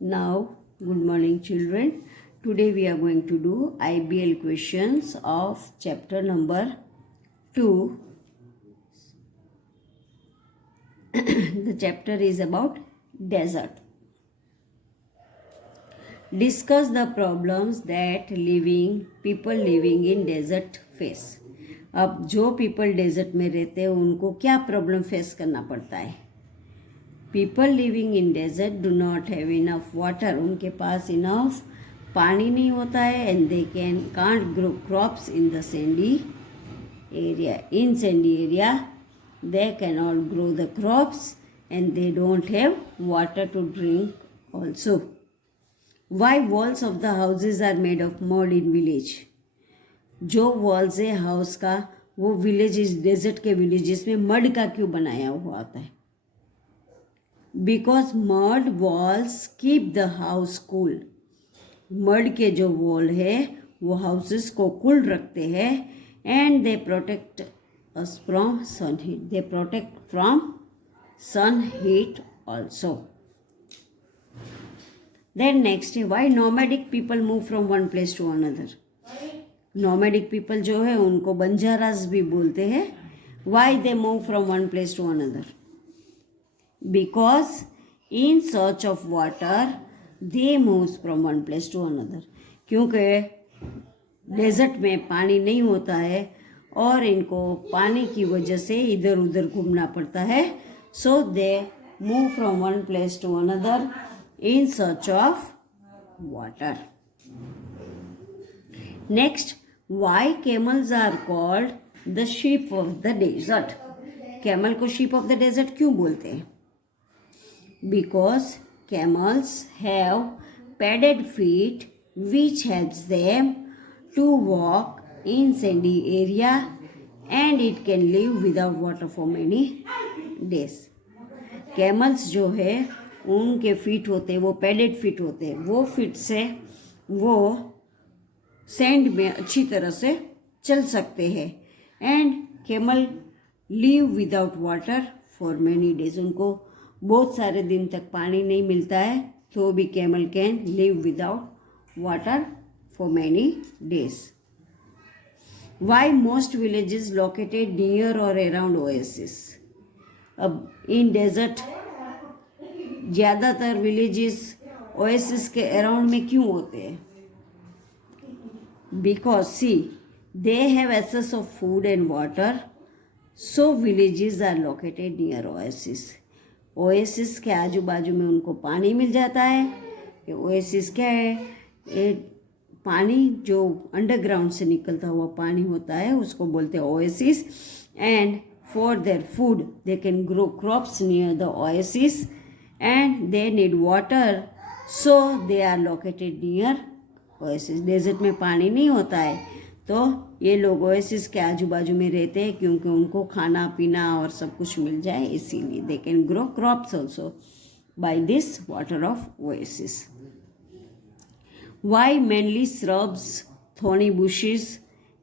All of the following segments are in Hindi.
Now, good morning, children. Today we are going to do IBL questions of chapter number 2. The chapter is about desert. Discuss the problems that people living in desert face. अब जो पीपल डेजर्ट में रहते हैं उनको क्या प्रॉब्लम फेस करना पड़ता है. People living in desert do not have enough water. उनके पास इनफ पानी नहीं होता है and they can't grow crops in the sandy area. In sandy area they can not grow the crops and they don't have water to drink also. Why walls of the houses are made of mud in village. जो वॉल्स है हाउस का वो विलेजेस डेजर्ट के विलेजेस में मड का क्यों बनाया हुआ होता है. Because mud walls keep the house cool. Mud के जो वॉल है वो हाउसेस को कूल रखते हैं and they protect us from sun heat. They protect from sun heat also. Then next है why nomadic people move from one place to another. Nomadic people जो है उनको बंजारास भी बोलते हैं. Why they move from one place to another. Because in search of water they moves from one place to another. क्योंकि डेजर्ट में पानी नहीं होता है और इनको पानी की वजह से इधर उधर घूमना पड़ता है. So they move from one place to another in search of water. Next, why camels are called the ship of the desert. Camel को शीप ऑफ द डेजर्ट क्यों बोलते हैं. Because camels have padded feet which helps them to walk in sandy area and it can live without water for many days. Camels जो है उनके फीट होते हैं वो पैडेड फीट होते हैं. वो फीट से वो सैंड में अच्छी तरह से चल सकते हैं and camel live without water for many days. उनको बहुत सारे दिन तक पानी नहीं मिलता है तो भी camel can live without water for many days. Why most villages located near और अराउंड ओएसिस. अब इन डेजर्ट ज़्यादातर विलेजेस ओएसिस के अराउंड में क्यों होते हैं. Because see they have access of food and water so villages are located near oasis. Oasis के आजू बाजू में उनको पानी मिल जाता है. ये ओएसिस क्या है. ये पानी जो अंडरग्राउंड से निकलता हुआ पानी होता है उसको बोलते हैं oasis. And for their food they can grow crops near the oasis and they need water so they are located near oasis. Desert में पानी नहीं होता है तो ये लोग ओएसिस के आजू बाजू में रहते हैं क्योंकि उनको खाना पीना और सब कुछ मिल जाए इसीलिए. They can grow crops also by this water of oasis. Why mainly shrubs thorny bushes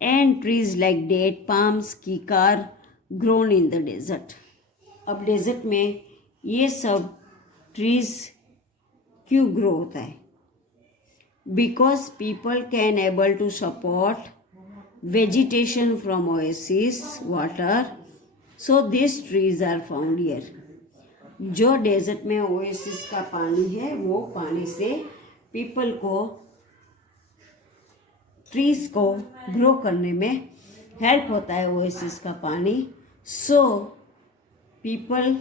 and trees like date palms kikar grown in the desert. अब डेजर्ट में ये सब ट्रीज क्यों ग्रो होता है. Because people can able to support vegetation from oasis water so these trees are found here. जो डेजर्ट में ओएसिस का पानी है वो पानी से पीपल को ट्रीज को ग्रो करने में हेल्प होता है ओएसिस का पानी. So people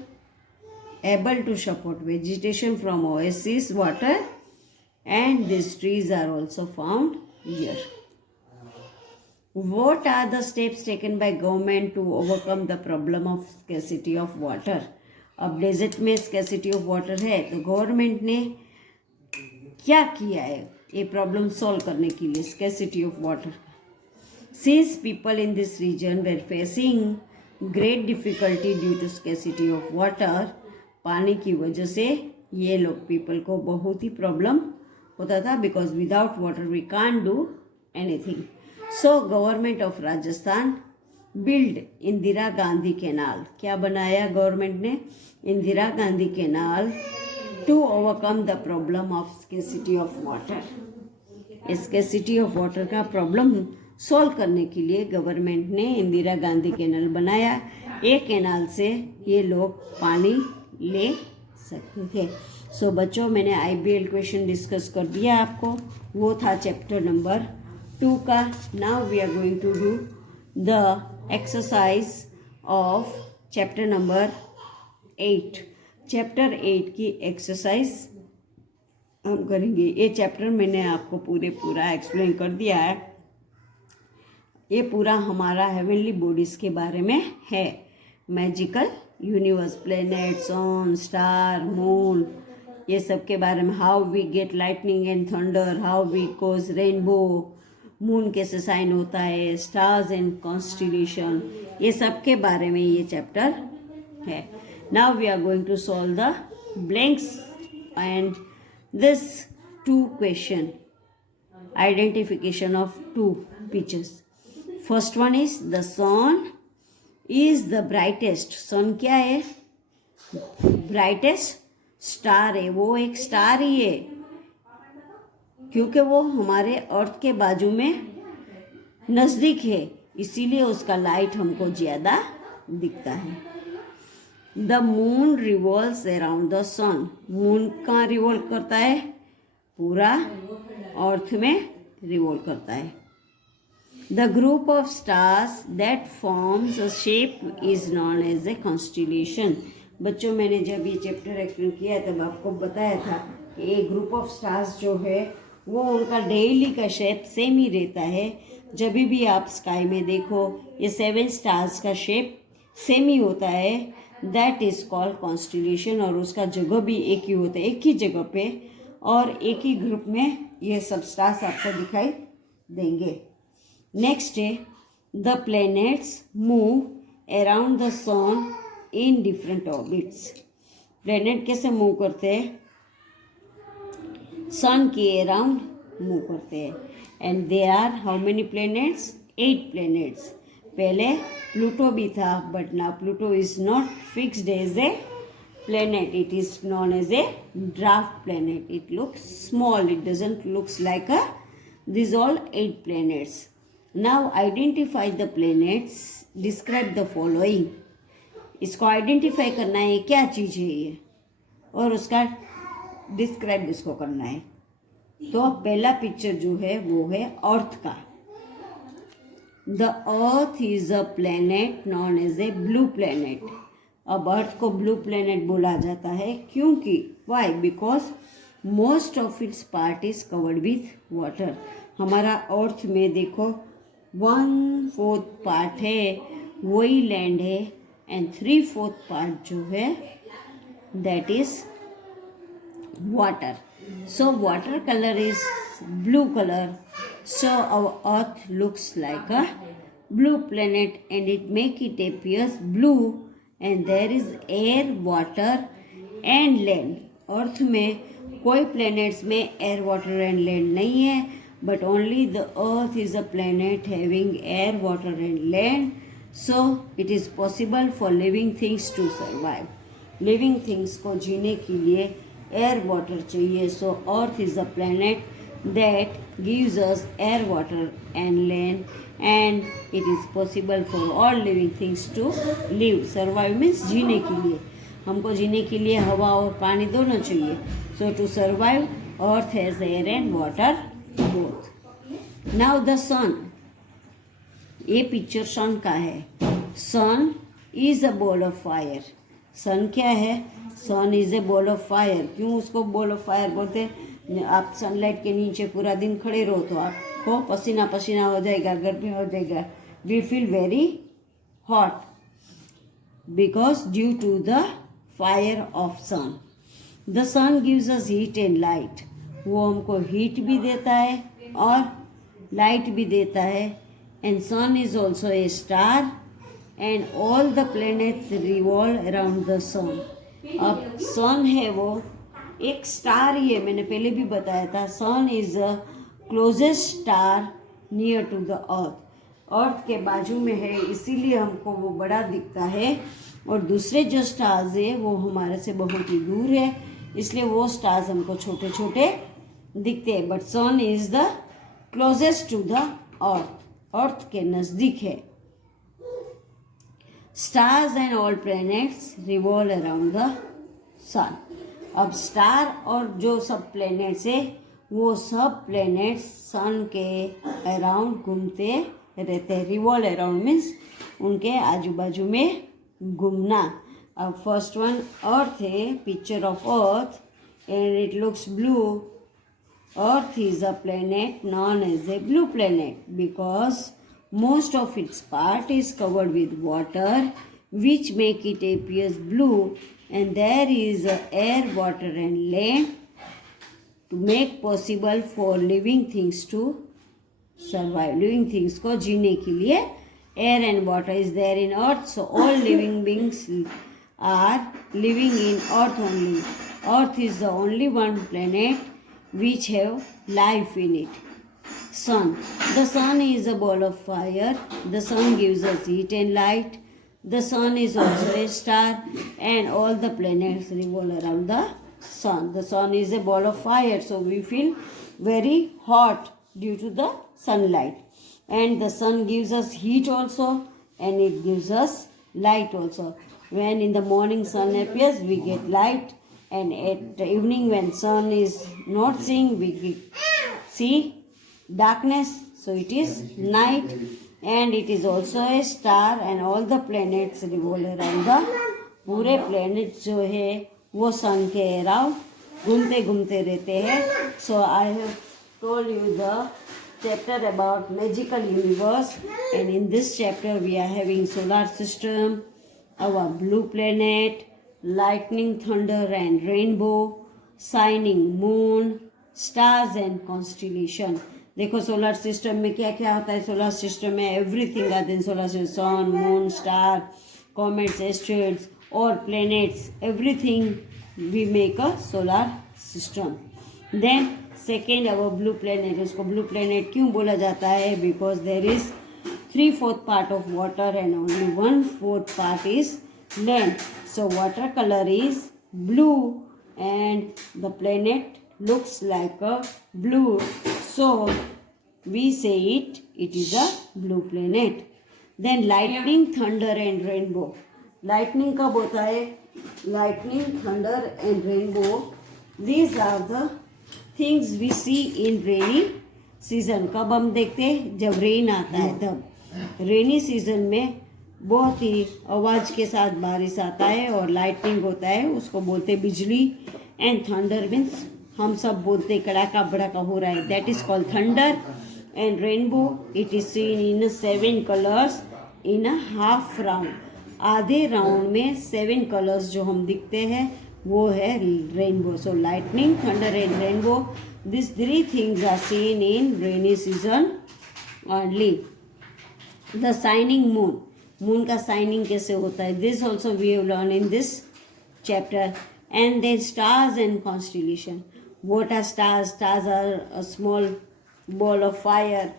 able to support vegetation from oasis water and this trees are also found here. What are the steps taken by government to overcome the problem of scarcity of water? अब डेजर्ट में scarcity of water है तो गवर्नमेंट ने क्या किया है ये प्रॉब्लम सॉल्व करने के लिए scarcity of water. Since people in this region were facing great difficulty due to scarcity of water, पानी की वजह से ये लोग पीपल को बहुत ही प्रॉब्लम होता था. Because without water we can't do anything. So government of Rajasthan build Indira Gandhi canal. क्या बनाया गवर्नमेंट ने. Indira Gandhi canal to overcome the problem of scarcity of water. Scarcity of water का प्रॉब्लम सॉल्व करने के लिए गवर्नमेंट ने इंदिरा गांधी कैनाल बनाया। एक कैनाल से ये लोग पानी ले सकते थे। सो बच्चों, मैंने IBL क्वेश्चन डिस्कस कर दिया आपको, वो था चैप्टर नंबर 2 का। Now we are going to do the exercise of chapter number 8। Chapter 8 की एक्सरसाइज हम करेंगे। ये चैप्टर मैंने आपको पूरा एक्सप्लेन कर दिया है। ये पूरा हमारा हेवनली बॉडीज के बारे में है। Magical universe, planet, sun, star, moon, ये सब के बारे में। How we get lightning and thunder, how we cause rainbow, moon कैसे साइन होता है, स्टार्स एंड कॉन्स्टिलेशन, ये सब के बारे में ये चैप्टर है। Now we are going to solve the blanks and this 2 question, identification of 2 pictures. First one is the sun is the brightest. sun क्या है? brightest star है, वो एक स्टार ही है, क्योंकि वो हमारे अर्थ के बाजू में नज़दीक है, इसीलिए उसका लाइट हमको ज़्यादा दिखता है। The moon revolves around the sun. Moon कहाँ रिवॉल्व करता है? पूरा अर्थ में रिवॉल्व करता है। The group of stars that forms a shape is known as a constellation. बच्चों, मैंने जब ये चैप्टर एक्सप्लेन किया तब आपको बताया था कि ये ग्रुप ऑफ स्टार्स जो है वो उनका डेली का शेप सेम ही रहता है। जब भी आप स्काई में देखो, ये 7 स्टार्स का शेप सेम ही होता है। That is called constellation. और उसका जगह भी एक ही होता है, एक ही जगह पे और एक ही ग्रुप में ये सब स्टार्स आपको दिखाई देंगे। नेक्स्ट है the planets move around the sun in different orbits. Planet कैसे मूव करते हैं? सन के अराउंड मूव करते हैं। And they are how many planets? 8 planets. पहले प्लूटो भी था, but now Pluto is not fixed as a planet. It is known as a dwarf planet. It looks small. It doesn't looks like a. These all 8 planets. Now identify the planets. Describe the following. इसको आइडेंटिफाई करना है क्या चीज़ है ये, और उसका डिस्क्राइब इसको करना है। तो पहला पिक्चर जो है वो है अर्थ का। The earth is a planet known as a blue planet. अब अर्थ को ब्लू प्लेनेट बोला जाता है क्योंकि why? Because most of its part is covered with water. हमारा अर्थ में देखो 1/4 पार्ट है वही लैंड है, एंड 3/4 पार्ट जो है that is water. So water colour is blue colour, so our earth looks like a blue planet and it make it appears blue, and there is air, water and land. अर्थ में कोई प्लैनेट्स में एयर, वाटर एंड लैंड नहीं है, but only the earth is a planet having air, water and land. So it is possible for living things to survive. Living things को जीने के लिए एयर, वाटर चाहिए। So earth is a planet that gives us air, water and land, and it is possible for all living things to live. Survive means जीने के लिए, हमको जीने के लिए हवा और पानी दोनों चाहिए। So to survive, earth has air and water both. Now the sun. ये पिक्चर सन का है। Sun is a ball of fire. Sun क्या है? Sun is a ball of fire. क्यों उसको बॉल ऑफ फायर बोलते हैं? आप सनलाइट के नीचे पूरा दिन खड़े रहो तो आपको पसीना पसीना हो जाएगा, गर्मी हो जाएगा, we feel very hot because due to the fire of sun. The sun gives us heat and light. वो हमको हीट भी देता है और लाइट भी देता है। And sun is also a star and all the planets revolve around the sun. अब सन है वो एक स्टार ही है, मैंने पहले भी बताया था। Sun is a closest star near to the earth. Earth के बाजू में है, इसीलिए हमको वो बड़ा दिखता है। और दूसरे जो स्टार्स है वो हमारे से बहुत ही दूर है, इसलिए वो स्टार्स हमको छोटे छोटे दिखते हैं. But sun is the closest to the earth के नज़दीक है. Stars and all planets revolve around the sun. अब स्टार और जो सब प्लैनेट्स है वो सब प्लैनेट्स सन के अराउंड घूमते रहते हैं. रिवॉल्व अराउंड मीन्स उनके आजू बाजू में घूमना. अब फर्स्ट वन अर्थ है, picture of earth and it looks blue. Earth is a planet known as a blue planet because most of its part is covered with water which make it appears blue, and there is air, water and land to make possible for living things to survive. Living things को जीने के लिए air and water is there in earth, so all living beings are living in earth only. Earth is the only one planet which have life in it. Sun. The sun is a ball of fire. The sun gives us heat and light. The sun is also a star, and all the planets revolve around the sun. The sun is a ball of fire, so we feel very hot due to the sunlight. And the sun gives us heat also, and it gives us light also. When in the morning sun appears, we get light, and at the evening when sun is not seeing, we see darkness, so it is night. And it is also a star, and all the planets revolve around the पूरे planets जो है वो sun के around घूमते घूमते रहते हैं. So I have told you the chapter about magical universe, and in this chapter we are having solar system, our blue planet, lightning, thunder and rainbow, shining moon, stars and constellation. देखो सोलर सिस्टम में क्या क्या होता है. सोलर सिस्टम में एवरीथिंग आते हैं. Solar system, sun, moon, star, comets, asteroids और planets, everything we make a solar system. Then second our blue planet. उसको ब्लू प्लैनेट क्यों बोला जाता है? Because there is 3/4 part of water and only 1/4 part is land. So water color is blue and the planet looks like a blue, so we say it is a blue planet. Then lightning, thunder and rainbow. Lightning कब होता है? Lightning, thunder and rainbow, these are the things we see in rainy season. कब हम देखते हैं? जब रेन आता है तब. रेनी सीजन में बहुत ही आवाज़ के साथ बारिश आता है और लाइटनिंग होता है, उसको बोलते बिजली. एंड थंडर मीन्स हम सब बोलते कड़ाका भड़ाका हो रहा है, that is called thunder. And rainbow, it is seen in 7 colours in a half round. आधे राउंड में 7 कलर्स जो हम दिखते हैं वो है rainbow. So lightning, thunder and rainbow, this 3 things are seen in rainy season only. The shining moon. Moon का साइनिंग कैसे होता है? This also we have learn in this chapter. And then stars and constellation. What are stars? Stars are a small ball of fire,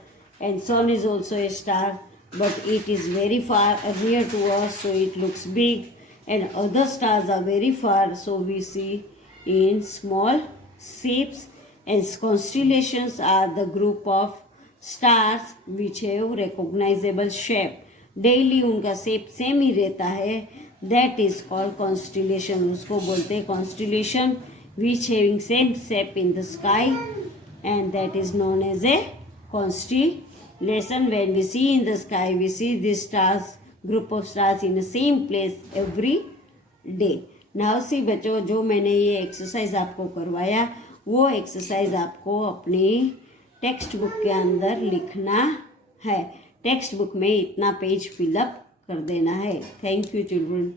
and sun is also a star, but it is very far near to us, so it looks big. And other stars are very far, so we see in small shapes. And constellations are the group of stars which have recognizable shape. Daily उनका शेप सेम ही रहता है, दैट इज कॉल्ड कॉन्स्टिलेशन. उसको बोलते हैं constellation which having same shape in the sky, and that is known as a constellation. When we see in the sky, we see this stars, group of stars in the same place every day. Now see बच्चों, जो मैंने ये एक्सरसाइज आपको करवाया वो एक्सरसाइज आपको अपनी टेक्स्ट बुक के अंदर लिखना है. टेक्स्ट बुक में इतना पेज फिलअप कर देना है. Thank you children.